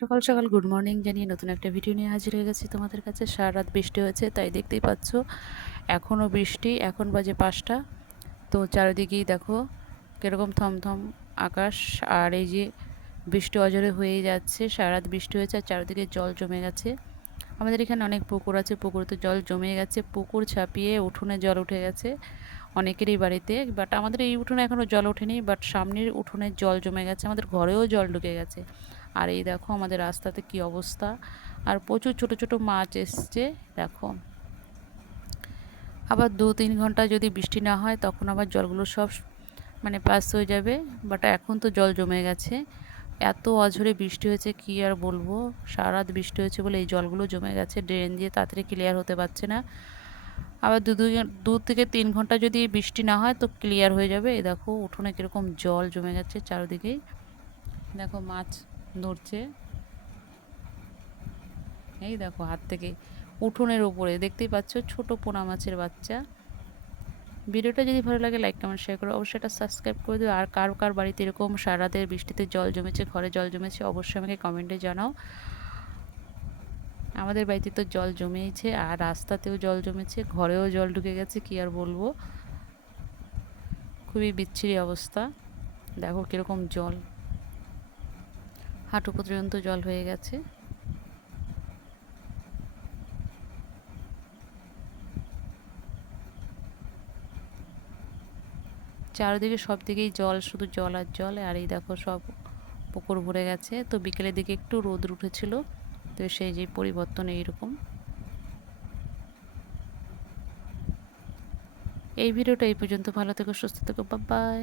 সকাল সকাল good morning জানিয়ে নতুন একটা ভিডিও নিয়ে হাজির হয়ে গেছি তোমাদের কাছে। সারা রাত বৃষ্টি হয়েছে, তাই দেখতেই পাচ্ছ। এখনও বৃষ্টি, এখন বাজে পাঁচটা। তো চারিদিকেই দেখো কীরকম থমথম আকাশ আর এই যে বৃষ্টি অজরে হয়েই যাচ্ছে সারা রাত বৃষ্টি হয়েছে আর চারিদিকে জল জমে গেছে। আমাদের এখানে অনেক পুকুর আছে, পুকুরতে জল জমে গেছে, পুকুর ছাপিয়ে উঠোনে জল উঠে গেছে অনেকেরই বাড়িতে। বাট আমাদের এই উঠোনে এখনও জল ওঠেনি বাট সামনের উঠোনে জল জমে গেছে, আমাদের ঘরেও জল ঢুকে গেছে। আর এই দেখো আমাদের রাস্তাতে কি অবস্থা। আর প্রচুর ছোট ছোট মাছ এসছে, দেখো। আবার দু তিন ঘণ্টা যদি বৃষ্টি না হয়, তখন আবার জলগুলো সব মানে পাস হয়ে যাবে। বাট এখন তো জল জমে গেছে। এত অঝরে বৃষ্টি হয়েছে, কি আর বলব? সারা রাত বৃষ্টি হয়েছে বলে এই জলগুলো জমে গেছে। ড্রেন দিয়ে তাড়াতাড়ি ক্লিয়ার হতে পারছে না। আবার দু দু থেকে তিন ঘণ্টা যদি বৃষ্টি না হয়, তো ক্লিয়ার হয়ে যাবে। এই দেখো, উঠোনে কীরকম জল জমে গেছে চারিদিকেই দেখো মাছ ধরছে। এই দেখো, হাত থেকে উঠোনের উপরে। দেখতেই পাচ্ছ, ছোট পোনা মাছের বাচ্চা। ভিডিওটা যদি ভালো লাগে লাইক কমেন্ট শেয়ার করো। অবশ্যই এটা সাবস্ক্রাইব করে দেবে আর কার কার বাড়িতে এরকম সারাদের বৃষ্টিতে জল জমেছে, ঘরে জল জমেছে, অবশ্যই আমাকে কমেন্টে জানাও। আমাদের বাড়িতে তো জল জমেছে আর রাস্তাতেও জল জমেছে, ঘরেও জল ঢুকে গেছে, কি আর বলব? খুবই বিচ্ছিরি অবস্থা। দেখো কীরকম জল। হাঁটু পর্যন্ত জল হয়ে গেছে। চারিদিকে সব দিকেই জল, শুধু জল আর জল, আর এই দেখো সব পুকুর ভরে গেছে। তো বিকেলের দিকে একটু রোদ উঠেছিল, তো সেই যে পরিবর্তন এইরকম। এই ভিডিওটা এই পর্যন্ত। ভালো থেকো, সুস্থ থেকো বাই